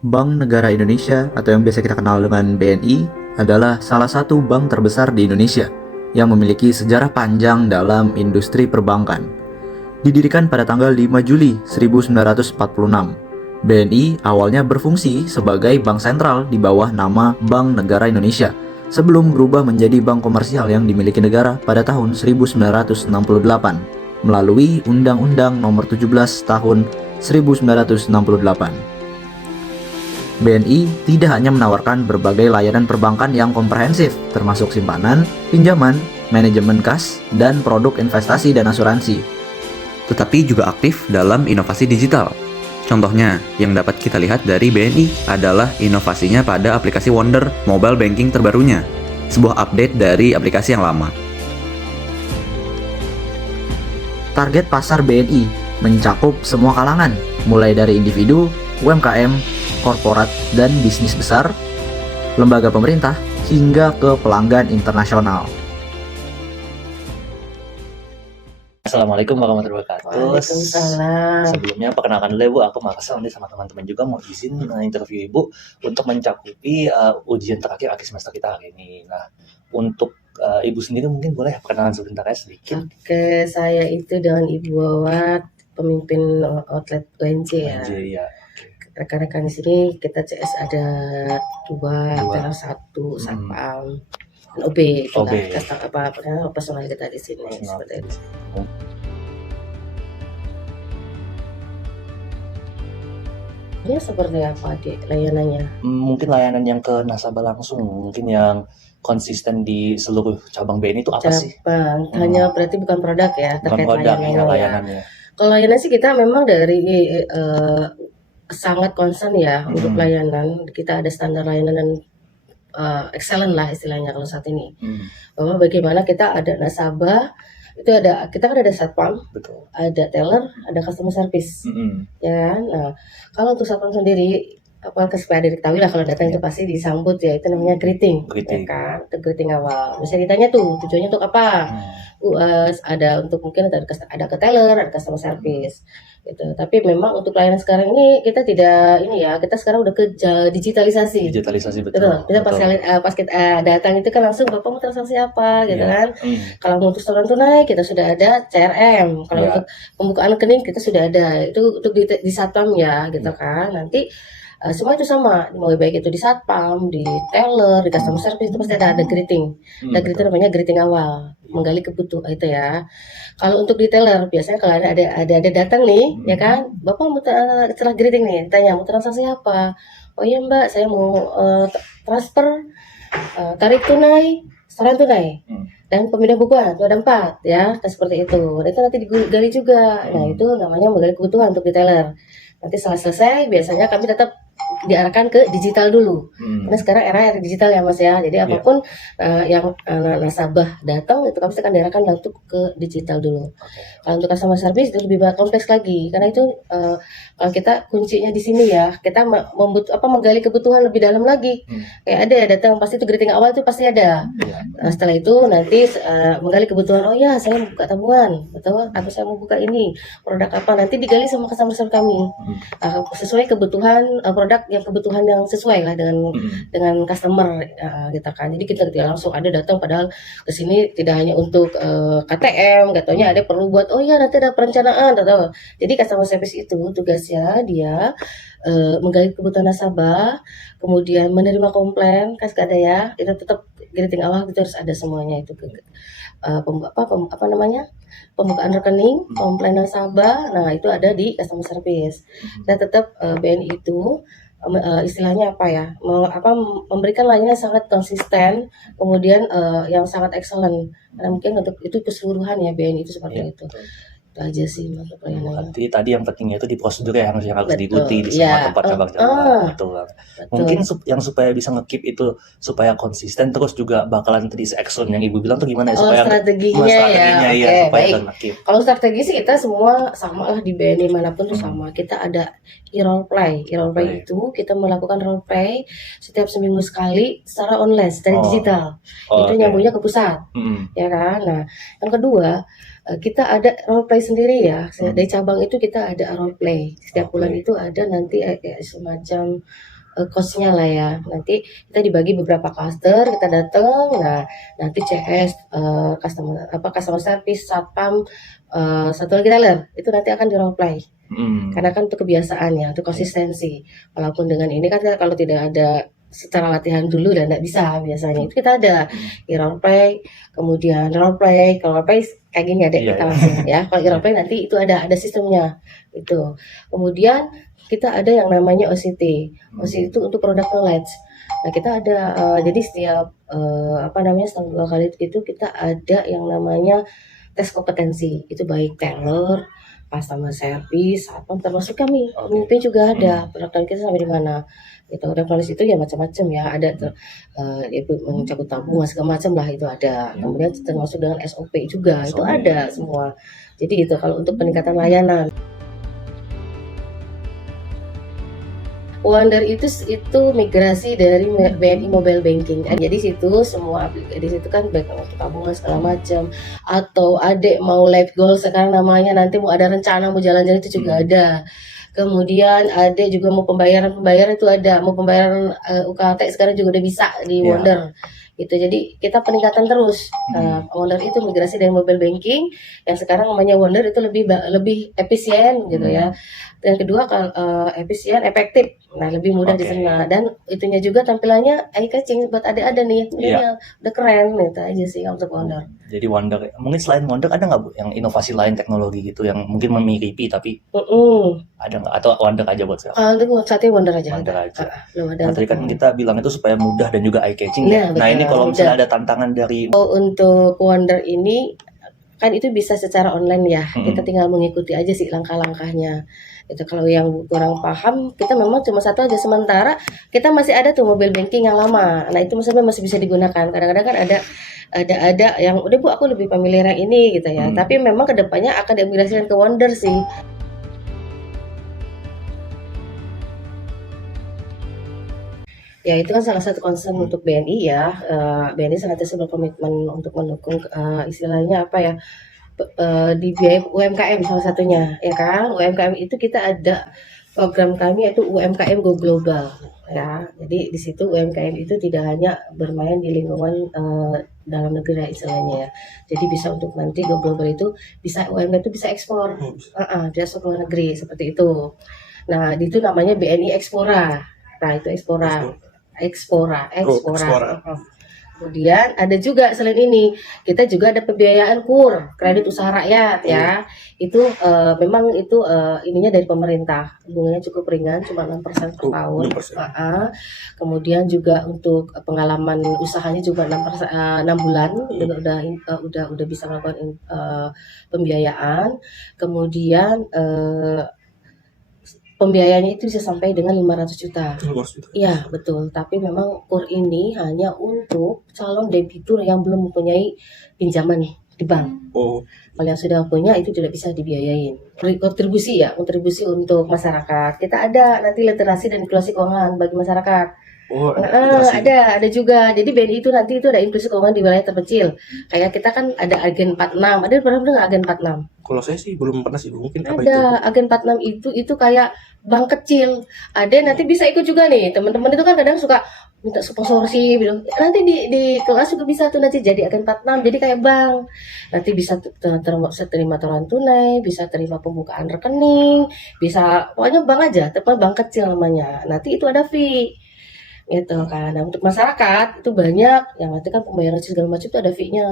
Bank Negara Indonesia atau yang biasa kita kenal dengan BNI adalah salah satu bank terbesar di Indonesia yang memiliki sejarah panjang dalam industri perbankan. Didirikan pada tanggal 5 Juli 1946, BNI awalnya berfungsi sebagai bank sentral di bawah nama Bank Negara Indonesia sebelum berubah menjadi bank komersial yang dimiliki negara pada tahun 1968 melalui Undang-Undang Nomor 17 Tahun 1968. BNI tidak hanya menawarkan berbagai layanan perbankan yang komprehensif, termasuk simpanan, pinjaman, manajemen kas, dan produk investasi dan asuransi, tetapi juga aktif dalam inovasi digital. Contohnya, yang dapat kita lihat dari BNI adalah inovasinya pada aplikasi Wonder mobile banking terbarunya, sebuah update dari aplikasi yang lama. Target pasar BNI mencakup semua kalangan, mulai dari individu, UMKM, korporat dan bisnis besar, lembaga pemerintah, hingga ke pelanggan internasional. Assalamualaikum warahmatullahi wabarakatuh. Waalaikumsalam. Sebelumnya perkenalkan dulu Bu, aku Marcel nih sama teman-teman juga mau izin interview Ibu untuk mencakupi ujian terakhir akhir semester kita hari ini. Nah, untuk Ibu sendiri mungkin boleh perkenalan sebentar ya sedikit. Oke, saya itu dengan Ibu Wawat, pemimpin outlet UNJ ya. Ya. Rekan-rekan di sini kita CS ada dua. Teller satu, satpam, dan OB, OB. personal kita di sini seperti itu. Ya seperti apa layanannya? Mungkin layanan yang ke nasabah langsung, mungkin yang konsisten di seluruh cabang BNI itu apa sih? Cabang, hanya berarti bukan produk ya, Bukan terkait produk ya, layanannya. layanannya. Kalau layanan sih kita memang dari sangat concern ya untuk layanan. Kita ada standar layanan dan excellent lah istilahnya kalau saat ini. Bahwa bagaimana kita ada nasabah, itu kita kan ada satpam, Betul. ada teller, ada customer service, ya kan? Nah, kalau untuk satpam sendiri, supaya diketahui lah kalau datang itu pasti disambut ya, itu namanya greeting. Ya kan? Itu greeting awal. Bisa ditanya tuh tujuannya untuk apa? Ada untuk mungkin ada ke teller, ada customer service gitu. Tapi memang untuk layanan sekarang ini kita tidak kita sekarang udah ke digitalisasi. Betul. Kita pas kita datang itu kan langsung Bapak mau transaksi apa gitu kan. Kalau mau untuk setoran tunai kita sudah ada CRM. Kalau untuk pembukaan rekening kita sudah ada. Itu untuk di satpam ya gitu kan. Nanti semua itu sama, mau baik itu di satpam, di teller, di customer service itu pasti ada greeting. Ada greeting namanya greeting awal, menggali kebutuhan itu ya. Kalau untuk di teller biasanya kalau ada datang nih, ya kan, Bapak mau setelah greeting nih, tanya mau transaksi apa? Oh iya Mbak, saya mau transfer, tarik tunai, setoran tunai. Dan pemindah bukuan itu ada 4 ya, seperti itu. Itu nanti digali juga. Nah itu namanya menggali kebutuhan untuk di teller. Nanti setelah selesai biasanya kami tetap diarahkan ke digital dulu. Karena sekarang era digital ya Mas ya. Jadi apapun yang nasabah datang itu kami akan diarahkan untuk ke digital dulu. Kalau untuk customer service itu lebih kompleks lagi. Karena itu kalau kita kuncinya di sini ya, kita menggali kebutuhan lebih dalam lagi. Kayak ada ya datang pasti itu greeting awal itu pasti ada. Nah, setelah itu nanti menggali kebutuhan. Oh ya, saya mau buka tabungan, betul? Atau saya mau buka ini produk apa? Nanti digali sama customer service kami sesuai kebutuhan produk yang kebutuhan yang sesuai lah dengan customer gitu kan. Jadi kita langsung ada datang padahal ke sini tidak hanya untuk KTM, katanya ada perlu buat nanti ada perencanaan atau. Jadi customer service itu tugasnya dia menggali kebutuhan nasabah, kemudian menerima komplain kas ada ya, itu tetap greeting awal itu harus ada semuanya itu pembukaan rekening, komplain nasabah, nah itu ada di customer service. Dan tetap BNI itu istilahnya memberikan layanan sangat konsisten, kemudian yang sangat excellent. Karena mungkin untuk itu keseluruhan ya BNI itu seperti itu. Itu aja sih untuk layanannya. Berarti tadi yang pentingnya itu di prosedur yang harus diikuti di Ya. semua tempat cabang-cabang. Betul. Mungkin yang supaya bisa nge-keep itu supaya konsisten terus juga bakalan tadi excellent yang Ibu bilang tuh gimana supaya strateginya ya. Oke, supaya baik. nge-keep. Kalau strategi sih kita semua sama lah di BNI manapun tuh sama. Kita ada role play. Role play itu kita melakukan role play setiap seminggu sekali secara online, secara digital. Itu nyambungnya ke pusat. Ya kan. Nah, yang kedua kita ada role play sendiri ya. Dari cabang itu kita ada role play. Setiap bulan itu ada nanti semacam coach-nya lah ya. Nanti kita dibagi beberapa cluster, kita datang. Nah, nanti CS, customer service, satpam, satu lagi teller itu nanti akan di role play. Karena kan itu kebiasaan ya, itu konsistensi. Walaupun dengan ini kan kalau tidak ada secara latihan dulu dan tidak bisa biasanya itu kita ada di role play, kemudian role play, kalau role play kayak gini ada kita langsung ya. Kalau role play nanti itu ada sistemnya itu. Kemudian kita ada yang namanya OCT. OCT itu untuk product knowledge. Nah kita ada jadi setiap setahun 2 kali itu kita ada yang namanya tes kompetensi. Itu baik teller, customer service, apa termasuk kami pemimpin juga ada. Produk kita sampai di mana? Itu produk knowledge itu ya macam-macam ya. Ada mencabut tabungan segala macam lah itu ada. Kemudian termasuk dengan SOP juga itu ada semua. Jadi itu kalau untuk peningkatan layanan. Wonder itu migrasi dari BNI Mobile Banking. Jadi situ semua aplikasi di situ kan baik untuk tabungan segala macam, atau adik mau life goal sekarang namanya, nanti mau ada rencana mau jalan-jalan itu juga ada. Kemudian adik juga mau pembayaran itu ada, mau pembayaran UKT sekarang juga udah bisa di Wonder. Gitu. Jadi kita peningkatan terus. Wonder itu migrasi dari mobile banking yang sekarang namanya Wonder itu lebih efisien gitu ya. Dan kedua efisien, efektif. Nah, lebih mudah diterima dan itunya juga tampilannya eye-catching buat adik ada nih. Udah keren gitu aja sih untuk Wonder. Jadi Wonder, mungkin selain Wonder ada nggak Bu yang inovasi lain teknologi gitu yang mungkin memiripi tapi ada nggak, atau Wonder aja buat sekarang? Untuk saatnya Wonder aja. Wonder aja. Belum ada. Nah, tadi kan kita bilang itu supaya mudah dan juga eye catching ya. Nah ini kalau misalnya ada tantangan dari untuk Wonder ini kan itu bisa secara online ya. Kita tinggal mengikuti aja sih langkah-langkahnya. Itu kalau yang kurang paham, kita memang cuma satu aja, sementara kita masih ada tuh mobile banking yang lama. Nah itu maksudnya masih bisa digunakan. Kadang-kadang kan ada yang udah Bu aku lebih familiar yang ini gitu ya. Tapi memang kedepannya akan dimigrasikan ke Wonder sih. Ya itu kan salah satu concern untuk BNI ya. BNI senantiasa berkomitmen untuk mendukung istilahnya apa ya, di biaya UMKM salah satunya ya kan. UMKM itu kita ada program kami yaitu UMKM Go Global ya. Jadi di situ UMKM itu tidak hanya bermain di lingkungan dalam negeri istilahnya ya. Jadi bisa untuk nanti Go Global itu bisa UMKM itu bisa ekspor, dia ke luar negeri seperti itu. Nah itu namanya BNI Expora. Nah itu Expora. Kemudian ada juga selain ini kita juga ada pembiayaan KUR, kredit usaha rakyat ya. Itu memang itu ininya dari pemerintah, bunganya cukup ringan, cuma 6% per tahun. Kemudian juga untuk pengalaman usahanya juga 6 bulan udah bisa melakukan pembiayaan. Kemudian pembiayaannya itu bisa sampai dengan 500 juta. Iya, betul. Tapi memang KUR ini hanya untuk calon debitur yang belum mempunyai pinjaman di bank. Kalau yang sudah punya itu tidak bisa dibiayain. Kontribusi untuk masyarakat. Kita ada nanti literasi dan inklusi keuangan bagi masyarakat. Ada juga. Jadi BNI itu nanti itu ada inklusi keuangan di wilayah terpencil. Kayak kita kan ada Agen 46. Ada pernah dengar Agen 46? Kalau saya sih belum pernah sih, mungkin apa ada itu? Agen 46 itu kayak bank kecil. Ada nanti bisa ikut juga nih. Teman-teman itu kan kadang suka minta sponsorship gitu. Nanti di kelas juga bisa tuh nanti jadi Agen 46. Jadi kayak bank. Nanti bisa terima tawaran tunai, bisa terima pembukaan rekening, bisa pokoknya bank aja, tapi bank kecil namanya. Nanti itu ada fee. Gitu kan. Nah, untuk masyarakat itu banyak yang nanti kan pembayaran segala macam itu ada fee-nya.